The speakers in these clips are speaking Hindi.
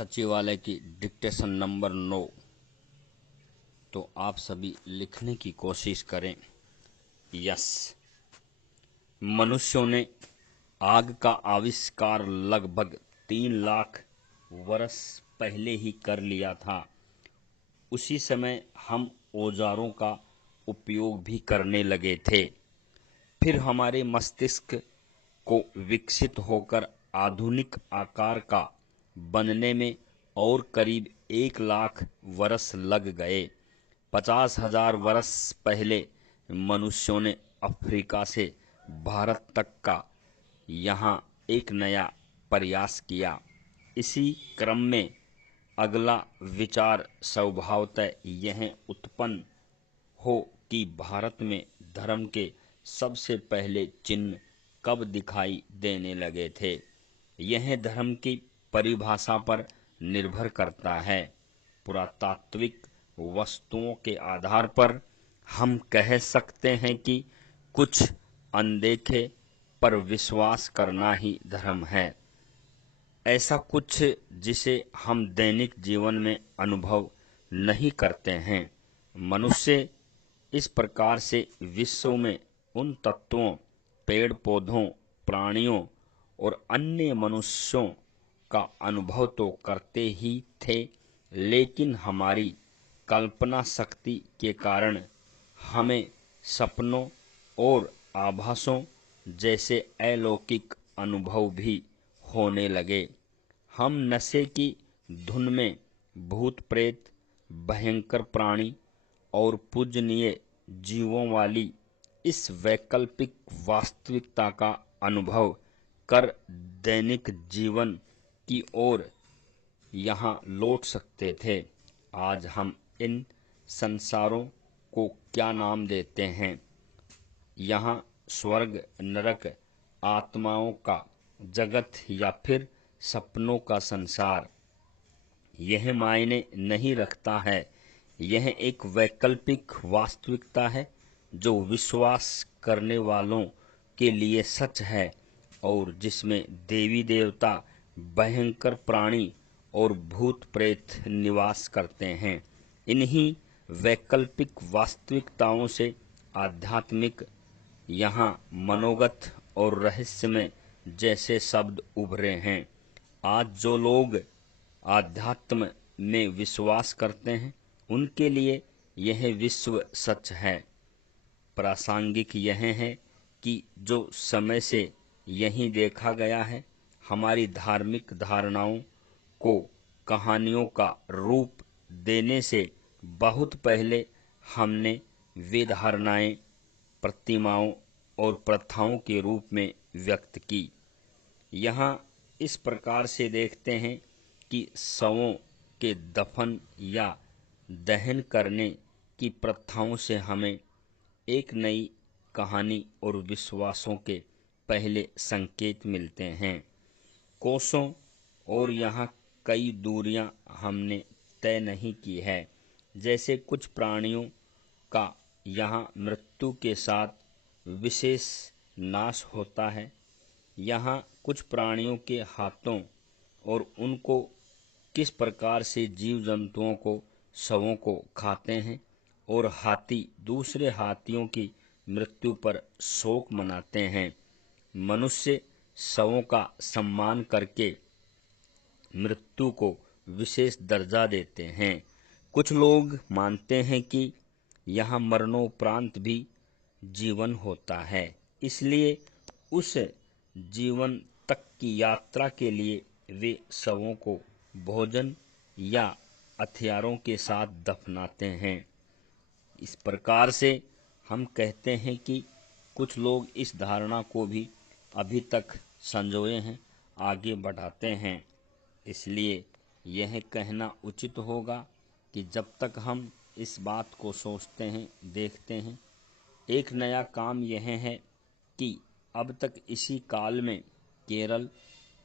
सचिवालय की डिक्टेशन नंबर 9। तो आप सभी लिखने की कोशिश करें। यस, मनुष्यों ने आग का आविष्कार लगभग 3 लाख वर्ष पहले ही कर लिया था। उसी समय हम औजारों का उपयोग भी करने लगे थे। फिर हमारे मस्तिष्क को विकसित होकर आधुनिक आकार का बनने में और करीब 1 लाख वर्ष लग गए। 50,000 वर्ष पहले मनुष्यों ने अफ्रीका से भारत तक का यहाँ एक नया प्रयास किया। इसी क्रम में अगला विचार स्वभावतः यह उत्पन्न हो कि भारत में धर्म के सबसे पहले चिन्ह कब दिखाई देने लगे थे। यह धर्म की परिभाषा पर निर्भर करता है। पुरातात्विक वस्तुओं के आधार पर हम कह सकते हैं कि कुछ अनदेखे पर विश्वास करना ही धर्म है। ऐसा कुछ जिसे हम दैनिक जीवन में अनुभव नहीं करते हैं। मनुष्य इस प्रकार से विश्व में उन तत्वों, पेड़ पौधों, प्राणियों और अन्य मनुष्यों का अनुभव तो करते ही थे, लेकिन हमारी कल्पना शक्ति के कारण हमें सपनों और आभासों जैसे अलौकिक अनुभव भी होने लगे। हम नशे की धुन में भूत प्रेत, भयंकर प्राणी और पूजनीय जीवों वाली इस वैकल्पिक वास्तविकता का अनुभव कर दैनिक जीवन की ओर यहाँ लौट सकते थे। आज हम इन संसारों को क्या नाम देते हैं? यहाँ स्वर्ग, नरक, आत्माओं का जगत या फिर सपनों का संसार, यह मायने नहीं रखता है। यह एक वैकल्पिक वास्तविकता है जो विश्वास करने वालों के लिए सच है और जिसमें देवी देवता, भयंकर प्राणी और भूत प्रेत निवास करते हैं। इन्हीं वैकल्पिक वास्तविकताओं से आध्यात्मिक, यहाँ मनोगत और रहस्यमय जैसे शब्द उभरे हैं। आज जो लोग आध्यात्म में विश्वास करते हैं उनके लिए यह विश्व सच है। प्रासंगिक यह है कि जो समय से यही देखा गया है, हमारी धार्मिक धारणाओं को कहानियों का रूप देने से बहुत पहले हमने वे धारणाएं प्रतिमाओं और प्रथाओं के रूप में व्यक्त की। यहाँ इस प्रकार से देखते हैं कि शवों के दफन या दहन करने की प्रथाओं से हमें एक नई कहानी और विश्वासों के पहले संकेत मिलते हैं। कोसों और यहाँ कई दूरियां हमने तय नहीं की है। जैसे कुछ प्राणियों का यहाँ मृत्यु के साथ विशेष नाश होता है। यहाँ कुछ प्राणियों के हाथों और उनको किस प्रकार से जीव जंतुओं को, शवों को खाते हैं और हाथी दूसरे हाथियों की मृत्यु पर शोक मनाते हैं। मनुष्य शवों का सम्मान करके मृत्यु को विशेष दर्जा देते हैं। कुछ लोग मानते हैं कि यहाँ मरणोपरांत भी जीवन होता है, इसलिए उस जीवन तक की यात्रा के लिए वे शवों को भोजन या हथियारों के साथ दफनाते हैं। इस प्रकार से हम कहते हैं कि कुछ लोग इस धारणा को भी अभी तक संजोए हैं, आगे बढ़ाते हैं। इसलिए यह कहना उचित होगा कि जब तक हम इस बात को सोचते हैं, देखते हैं, एक नया काम यह है कि अब तक इसी काल में केरल,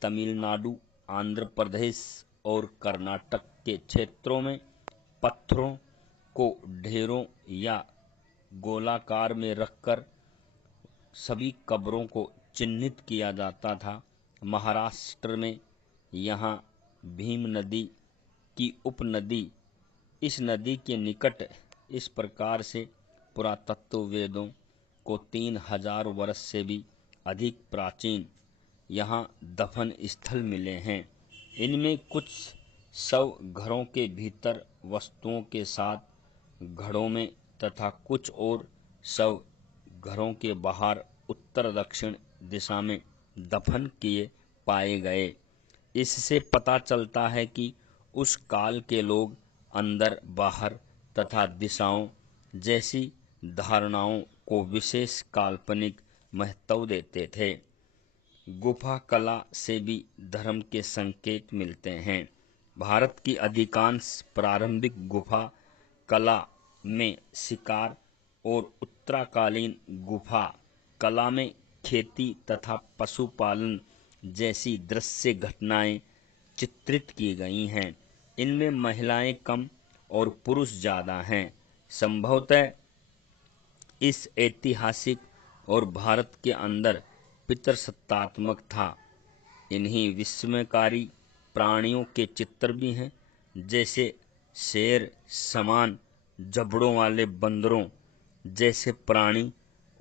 तमिलनाडु, आंध्र प्रदेश और कर्नाटक के क्षेत्रों में पत्थरों को ढेरों या गोलाकार में रखकर सभी कब्रों को चिन्हित किया जाता था। महाराष्ट्र में यहाँ भीम नदी की उपनदी इस नदी के निकट इस प्रकार से पुरातत्ववेदों को 3000 वर्ष से भी अधिक प्राचीन यहाँ दफन स्थल मिले हैं। इनमें कुछ 100 घरों के भीतर वस्तुओं के साथ घड़ों में तथा कुछ और 100 घरों के बाहर उत्तर दक्षिण दिशा में दफन किए पाए गए। इससे पता चलता है कि उस काल के लोग अंदर बाहर तथा दिशाओं जैसी धारणाओं को विशेष काल्पनिक महत्व देते थे। गुफा कला से भी धर्म के संकेत मिलते हैं। भारत की अधिकांश प्रारंभिक गुफा कला में शिकार और उत्तराकालीन गुफा कला में खेती तथा पशुपालन जैसी दृश्य घटनाएं चित्रित की गई हैं। इनमें महिलाएं कम और पुरुष ज़्यादा हैं। संभवतः इस ऐतिहासिक और भारत के अंदर पितृसत्तात्मक था। इन्हीं विस्मयकारी प्राणियों के चित्र भी हैं, जैसे शेर समान जबड़ों वाले बंदरों जैसे प्राणी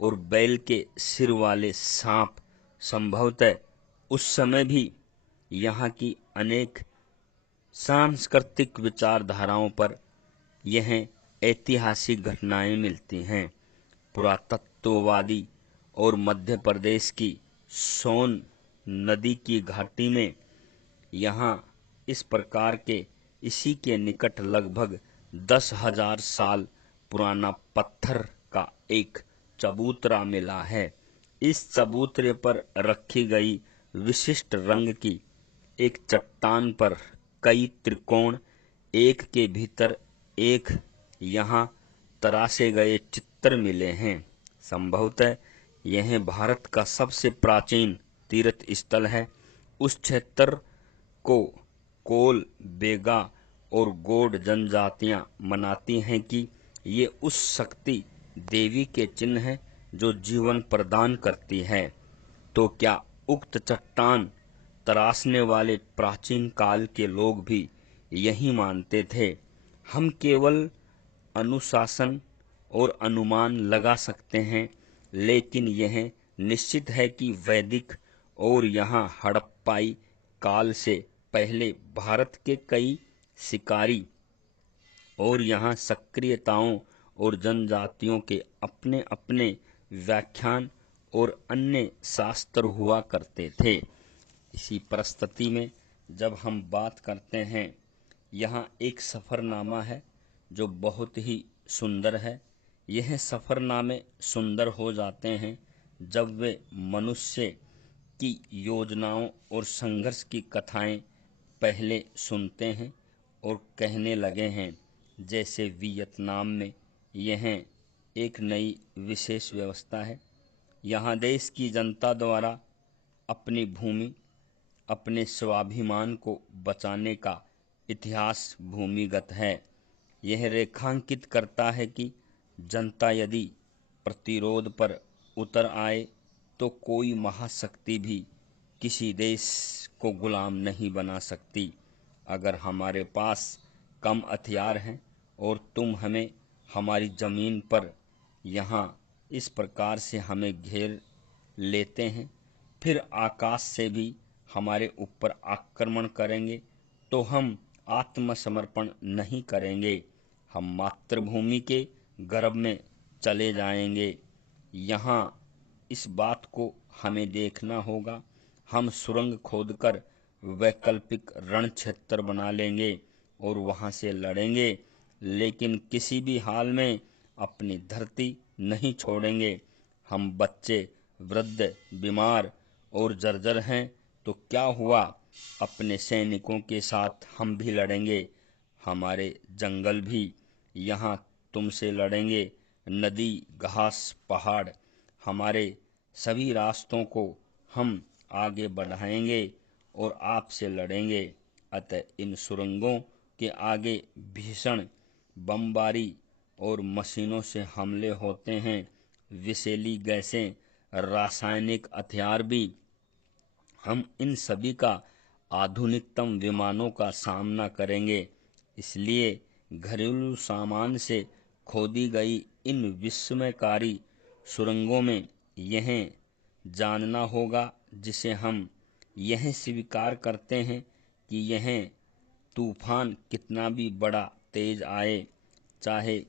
और बैल के सिर वाले सांप। संभवतः उस समय भी यहाँ की अनेक सांस्कृतिक विचारधाराओं पर यह ऐतिहासिक घटनाएं मिलती हैं। पुरातत्ववादी और मध्य प्रदेश की सोन नदी की घाटी में यहाँ इस प्रकार के इसी के निकट लगभग 10,000 साल पुराना पत्थर का एक चबूतरा मिला है। इस चबूतरे पर रखी गई विशिष्ट रंग की एक चट्टान पर कई त्रिकोण एक के भीतर एक यहाँ तराशे गए चित्र मिले हैं। संभवतः यह भारत का सबसे प्राचीन तीर्थ स्थल है। उस क्षेत्र को कोल, बेगा और गोंड जनजातियां मनाती हैं कि ये उस शक्ति देवी के चिन्ह हैं जो जीवन प्रदान करती है। तो क्या उक्त चट्टान तराशने वाले प्राचीन काल के लोग भी यही मानते थे? हम केवल अनुशासन और अनुमान लगा सकते हैं, लेकिन यह निश्चित है कि वैदिक और यहाँ हड़प्पाई काल से पहले भारत के कई शिकारी और यहाँ सक्रियताओं और जनजातियों के अपने अपने व्याख्यान और अन्य शास्त्र हुआ करते थे। इसी परिस्थिति में जब हम बात करते हैं, यहाँ एक सफ़रनामा है जो बहुत ही सुंदर है। यह सफ़रनामे सुंदर हो जाते हैं जब वे मनुष्य की योजनाओं और संघर्ष की कथाएं पहले सुनते हैं और कहने लगे हैं। जैसे वियतनाम में यह एक नई विशेष व्यवस्था है। यहाँ देश की जनता द्वारा अपनी भूमि, अपने स्वाभिमान को बचाने का इतिहास भूमिगत है। यह रेखांकित करता है कि जनता यदि प्रतिरोध पर उतर आए तो कोई महाशक्ति भी किसी देश को गुलाम नहीं बना सकती। अगर हमारे पास कम हथियार हैं और तुम हमें हमारी ज़मीन पर यहाँ इस प्रकार से हमें घेर लेते हैं, फिर आकाश से भी हमारे ऊपर आक्रमण करेंगे, तो हम आत्मसमर्पण नहीं करेंगे। हम मातृभूमि के गर्भ में चले जाएंगे। यहाँ इस बात को हमें देखना होगा। हम सुरंग खोदकर वैकल्पिक रण क्षेत्र बना लेंगे और वहाँ से लड़ेंगे, लेकिन किसी भी हाल में अपनी धरती नहीं छोड़ेंगे। हम बच्चे, वृद्ध, बीमार और जर्जर हैं तो क्या हुआ, अपने सैनिकों के साथ हम भी लड़ेंगे। हमारे जंगल भी यहाँ तुमसे लड़ेंगे। नदी, घास, पहाड़, हमारे सभी रास्तों को हम आगे बढ़ाएंगे और आपसे लड़ेंगे। अतः इन सुरंगों के आगे भीषण बमबारी और मशीनों से हमले होते हैं। विषैली गैसें, रासायनिक हथियार भी। हम इन सभी का आधुनिकतम विमानों का सामना करेंगे। इसलिए घरेलू सामान से खोदी गई इन विस्मयकारी सुरंगों में यह जानना होगा, जिसे हम यह स्वीकार करते हैं कि यह तूफान कितना भी बड़ा तेज आए, चाहे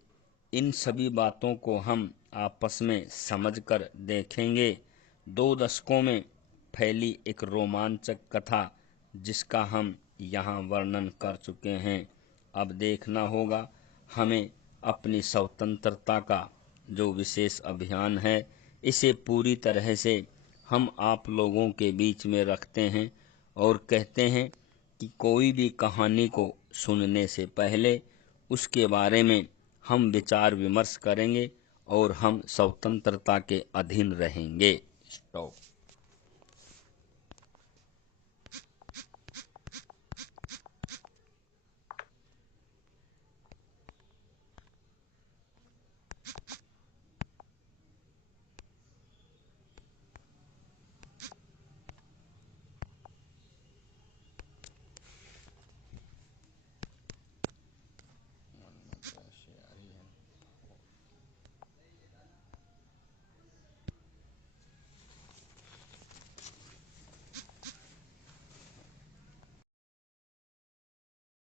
इन सभी बातों को हम आपस में समझकर देखेंगे। 2 दशकों में फैली एक रोमांचक कथा जिसका हम यहाँ वर्णन कर चुके हैं। अब देखना होगा हमें अपनी स्वतंत्रता का जो विशेष अभियान है, इसे पूरी तरह से हम आप लोगों के बीच में रखते हैं और कहते हैं कि कोई भी कहानी को सुनने से पहले उसके बारे में हम विचार विमर्श करेंगे और हम स्वतंत्रता के अधीन रहेंगे। स्टॉप।